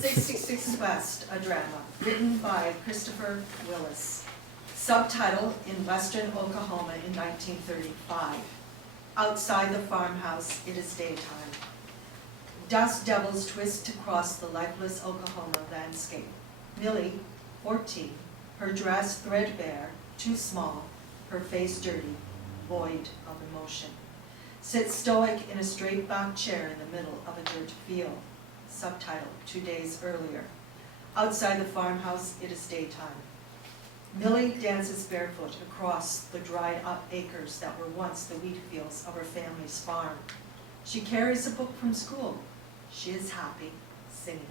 66 West, a drama, written by Christopher Willis. Subtitle, in Western Oklahoma in 1935. Outside the farmhouse, it is daytime. Dust devils twist across the lifeless Oklahoma landscape. Millie, 14, her dress threadbare, too small, her face dirty, void of emotion, sits stoic in a straight-back chair in the middle of a dirt field. Subtitle, 2 days earlier. Outside the farmhouse, it is daytime. Millie dances barefoot across the dried-up acres that were once the wheat fields of her family's farm. She carries a book from school. She is happy, singing.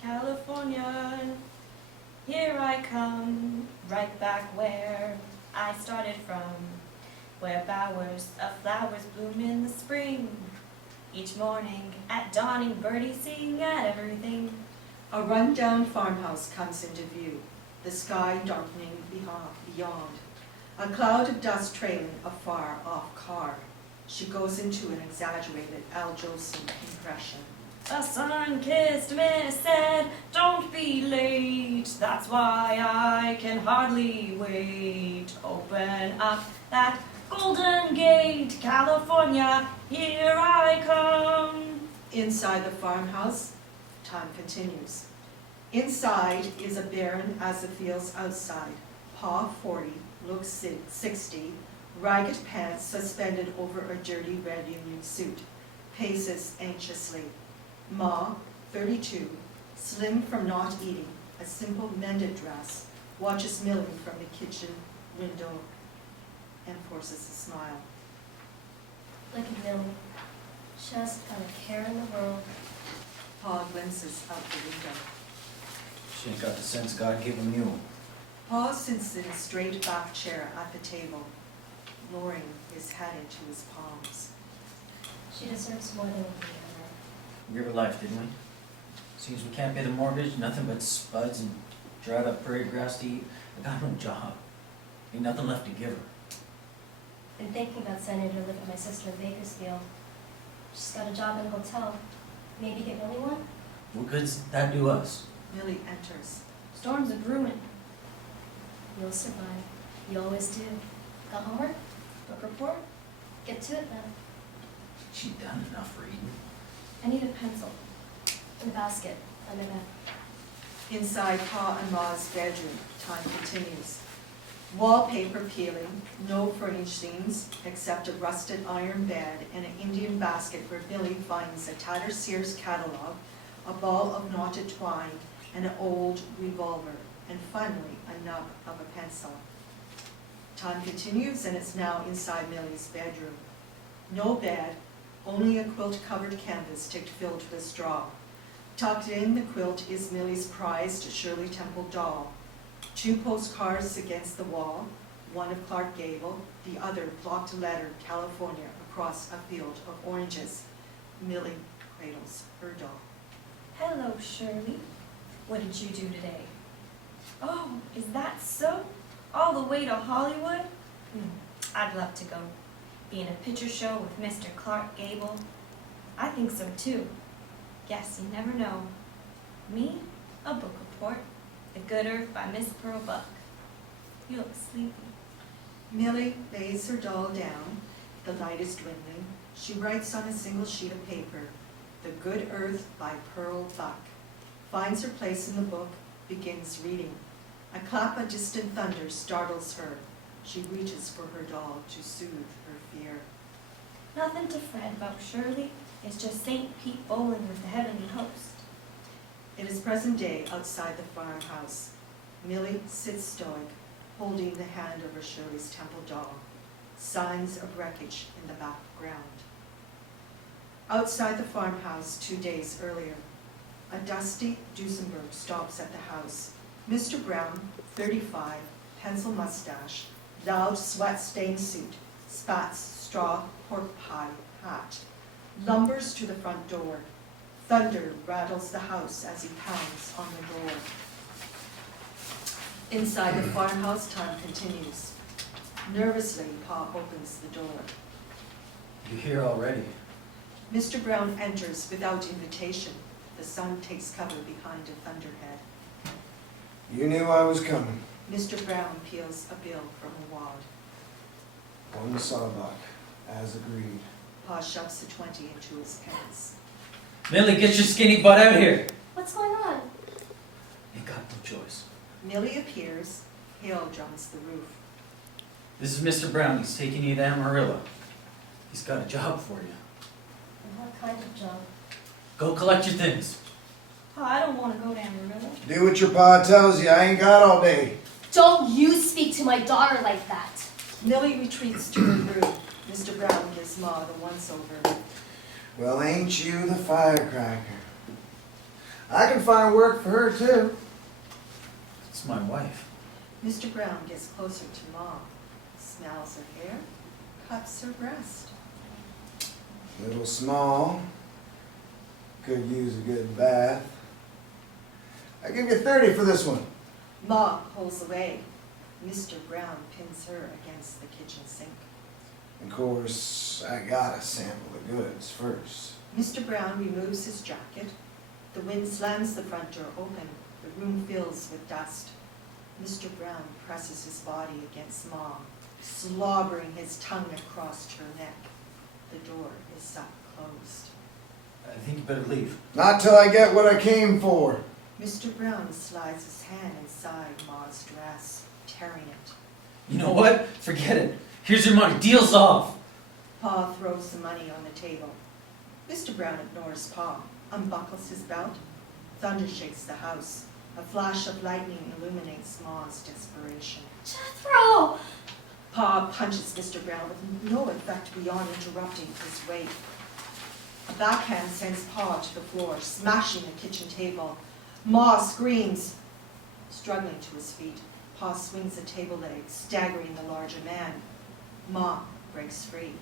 California, here I come, right back where I started from, where bowers of flowers bloom in the spring. Each morning at dawning, birdies sing at everything. A run-down farmhouse comes into view, the sky darkening beyond. A cloud of dust trailing a far-off car. She goes into an exaggerated Al Jolson impression. A sun-kissed mist said, don't be late, that's why I can hardly wait. Open up that golden gate, California, here I come. Inside the farmhouse, time continues. Inside is a barren as the fields outside. Pa, 40, looks 60, ragged pants suspended over a dirty red union suit, paces anxiously. Ma, 32, slim from not eating, a simple mended dress, watches Millie from the kitchen window and forces a smile. Look at Millie. She hasn't got a care in the world. Pa glances out the window. She ain't got the sense God gave a mule. Pa sits in a straight back chair at the table, lowering his head into his palms. She deserves more than we can give her. We gave her life, didn't we? Seems we can't pay the mortgage, nothing but spuds and dried up prairie grass to eat. I got no job. Ain't nothing left to give her. Been thinking about sending her to live with my sister in Bakersfield. She's got a job in a hotel. Maybe get Millie one? What good's that do us? Millie enters. Storms are brewing. You'll survive. You always do. Got homework? Book report? Get to it then. She done enough reading. I need a pencil. In the basket. On my bed. Inside Pa and Ma's bedroom, time continues. Wallpaper peeling, no furnishings except a rusted iron bed and an Indian basket where Millie finds a tattered Sears catalog, a ball of knotted twine, and an old revolver, and finally a nub of a pencil. Time continues and it's now inside Millie's bedroom. No bed, only a quilt-covered canvas ticked filled with straw. Tucked in the quilt is Millie's prized Shirley Temple doll. 2 postcards against the wall, one of Clark Gable, the other blocked letter California across a field of oranges. Millie cradles her doll. Hello, Shirley. What did you do today? Oh, is that so? All the way to Hollywood? I'd love to go. Be in a picture show with Mr. Clark Gable. I think so too. Guess you never know. Me, a book report. The Good Earth by Miss Pearl Buck. You look sleepy. Millie lays her doll down. The light is dwindling. She writes on a single sheet of paper, The Good Earth by Pearl Buck. Finds her place in the book, begins reading. A clap of distant thunder startles her. She reaches for her doll to soothe her fear. Nothing to fret about, Shirley. It's just St. Pete bowling with the heavenly host. It is present day outside the farmhouse. Millie sits stoic, holding the hand of her Shirley's Temple doll. Signs of wreckage in the background. Outside the farmhouse 2 days earlier, a dusty Duesenberg stops at the house. Mr. Brown, 35, pencil mustache, loud sweat-stained suit, spats straw pork pie hat, lumbers to the front door. Thunder rattles the house as he pounds on the door. Inside the farmhouse, time continues. Nervously, Pa opens the door. You here already? Mr. Brown enters without invitation. The sun takes cover behind a thunderhead. You knew I was coming. Mr. Brown peels a bill from a wad. One sawbuck, as agreed. Pa shoves the 20 into his pants. Millie, get your skinny butt out here. What's going on? Ain't got no choice. Millie appears. Hail drums the roof. This is Mr. Brown. He's taking you to Amarillo. He's got a job for you. And what kind of job? Go collect your things. Pa, I don't want to go to Amarillo. Do what your pa tells you. I ain't got all day. Don't you speak to my daughter like that. Millie retreats to her room. Mr. Brown gives Ma the once-over. Well, ain't you the firecracker? I can find work for her, too. It's my wife. Mr. Brown gets closer to Ma, smells her hair, cups her breast. Little small. Could use a good bath. I give you 30 for this one. Ma pulls away. Mr. Brown pins her against the kitchen sink. Of course, I gotta sample the goods first. Mr. Brown removes his jacket. The wind slams the front door open. The room fills with dust. Mr. Brown presses his body against Ma, slobbering his tongue across her neck. The door is set closed. I think you better leave. Not till I get what I came for. Mr. Brown slides his hand inside Ma's dress, tearing it. You know what? Forget it. Here's your money. Deal's off. Pa throws the money on the table. Mr. Brown ignores Pa, unbuckles his belt. Thunder shakes the house. A flash of lightning illuminates Ma's desperation. Jethro! Pa punches Mr. Brown with no effect beyond interrupting his weight. A backhand sends Pa to the floor, smashing the kitchen table. Ma screams. Struggling to his feet, Pa swings a table leg, staggering the larger man. Ma breaks free.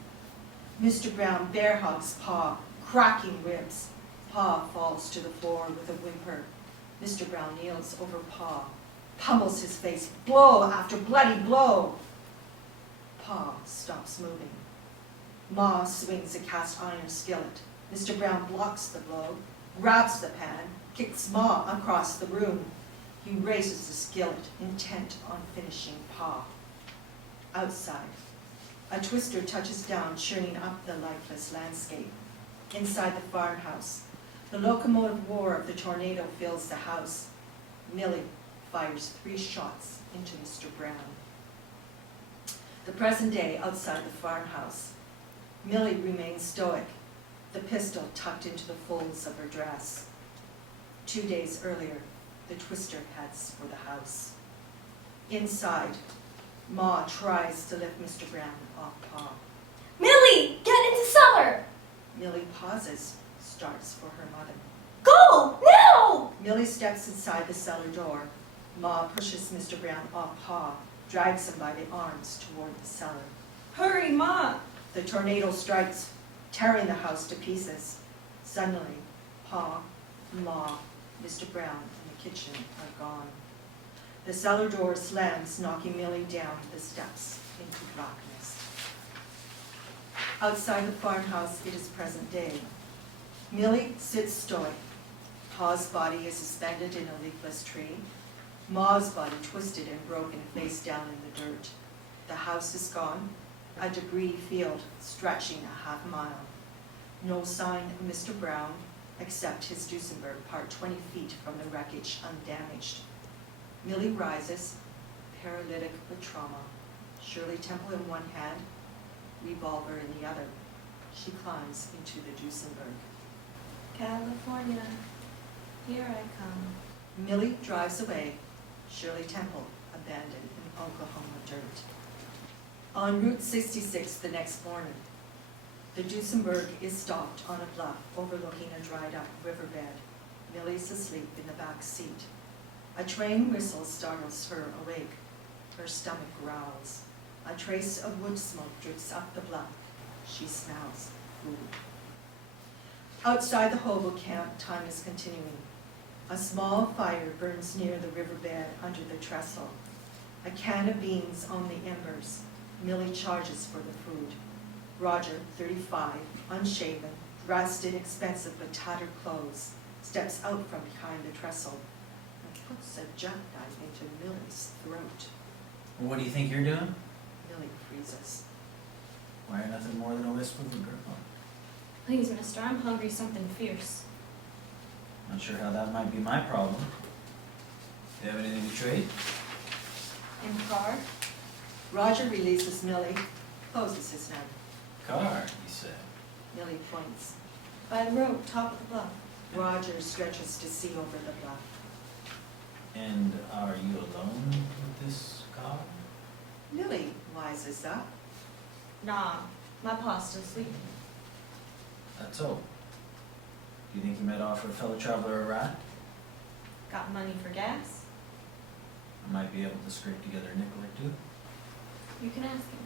Mr. Brown bear hugs Pa, cracking ribs. Pa falls to the floor with a whimper. Mr. Brown kneels over Pa, pummels his face, blow after bloody blow. Pa stops moving. Ma swings a cast iron skillet. Mr. Brown blocks the blow, grabs the pan, kicks Ma across the room. He raises the skillet, intent on finishing Pa. Outside, a twister touches down, churning up the lifeless landscape. Inside the farmhouse, the locomotive roar of the tornado fills the house. Millie fires 3 shots into Mr. Brown. The present day outside the farmhouse. Millie remains stoic, the pistol tucked into the folds of her dress. 2 days earlier, the twister heads for the house. Inside, Ma tries to lift Mr. Brown off Pa. Millie, get into cellar! Millie pauses, starts for her mother. Go, now! Millie steps inside the cellar door. Ma pushes Mr. Brown off Pa, drags him by the arms toward the cellar. Hurry, Ma! The tornado strikes, tearing the house to pieces. Suddenly, Pa, Ma, Mr. Brown, and the kitchen are gone. The cellar door slams, knocking Millie down the steps into blackness. Outside the farmhouse, it is present day. Millie sits stoic. Pa's body is suspended in a leafless tree. Ma's body twisted and broken face down in the dirt. The house is gone, a debris field stretching a half mile. No sign of Mr. Brown, except his Duesenberg parked 20 feet from the wreckage undamaged. Millie rises, paralytic with trauma. Shirley Temple in one hand, revolver in the other. She climbs into the Duesenberg. California, here I come. Millie drives away, Shirley Temple abandoned in Oklahoma dirt. On Route 66 the next morning, the Duesenberg is stopped on a bluff overlooking a dried-up riverbed. Millie's asleep in the back seat. A train whistle startles her awake. Her stomach growls. A trace of wood smoke drifts up the bluff. She smells food. Outside the hobo camp, time is continuing. A small fire burns near the riverbed under the trestle. A can of beans on the embers. Millie charges for the food. Roger, 35, unshaven, dressed in expensive but tattered clothes, steps out from behind the trestle and puts a jackknife into Millie's throat. What do you think you're doing? Millie freezes. Why, you're nothing more than a wisp of a girl. Please, mister, I'm hungry something fierce. Not sure how that might be my problem. Do you have anything to trade? In car? Roger releases Millie, closes his knife. Car, he said. Millie points. By the road, top of the bluff. Roger stretches to see over the bluff. And are you alone with this car? Millie wises up. Nah, my pa's still sleeping. That's all. Do you think you might offer a fellow traveler a ride? Got money for gas? I might be able to scrape together a nickel or two. You can ask him.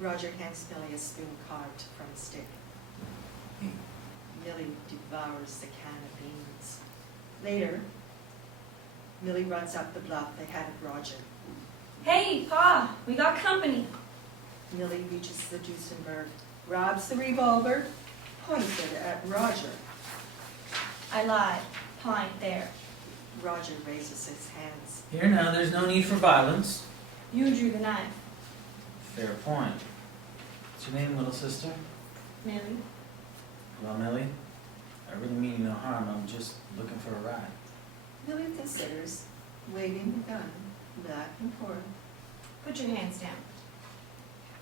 Roger hands Millie a spoon carved from a stick. He, Millie devours the can of beans. Later, Millie runs up the bluff ahead of Roger. Hey, Pa, we got company. Millie reaches the Duesenberg, grabs the revolver, points it at Roger. I lied. Pa ain't there. Roger raises his hands. here now, there's no need for violence. You drew the knife. Fair point. What's your name, little sister? Millie. Well, Millie, I really mean you no harm. I'm just looking for a ride. Millie considers, waving the gun back and forth. Put your hands down.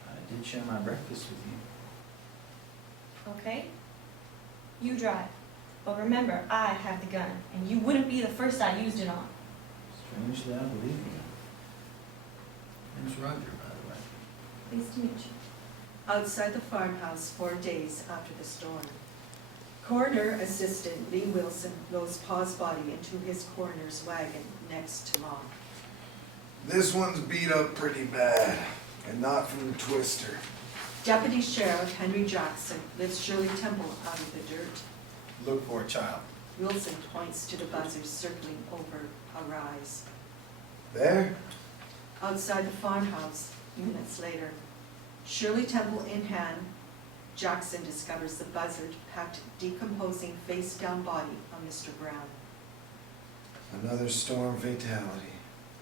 I did share my breakfast with you. Okay? You drive. But remember, I have the gun, and you wouldn't be the first I used it on. Strangely, I believe you. Name's Roger, by the way. Pleased to meet you. Outside the farmhouse 4 days after the storm. Coroner Assistant Lee Wilson loads Pa's body into his coroner's wagon next to Mom. This one's beat up pretty bad, and not from the twister. Deputy Sheriff Henry Jackson lifts Shirley Temple out of the dirt. Look for a child. Wilson points to the buzzards circling over a rise. There? Outside the farmhouse, minutes later, Shirley Temple in hand, Jackson discovers the buzzard-packed, decomposing, face-down body of Mr. Brown. Another storm fatality.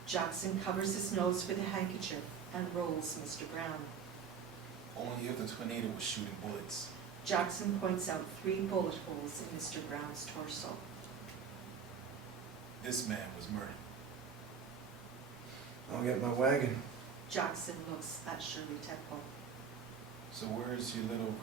Jackson covers his nose with a handkerchief and rolls Mr. Brown. Only if the tornado was shooting bullets. Jackson points out 3 bullet holes in Mr. Brown's torso. This man was murdered. I'll get my wagon. Jackson looks at Shirley Temple. So where's your little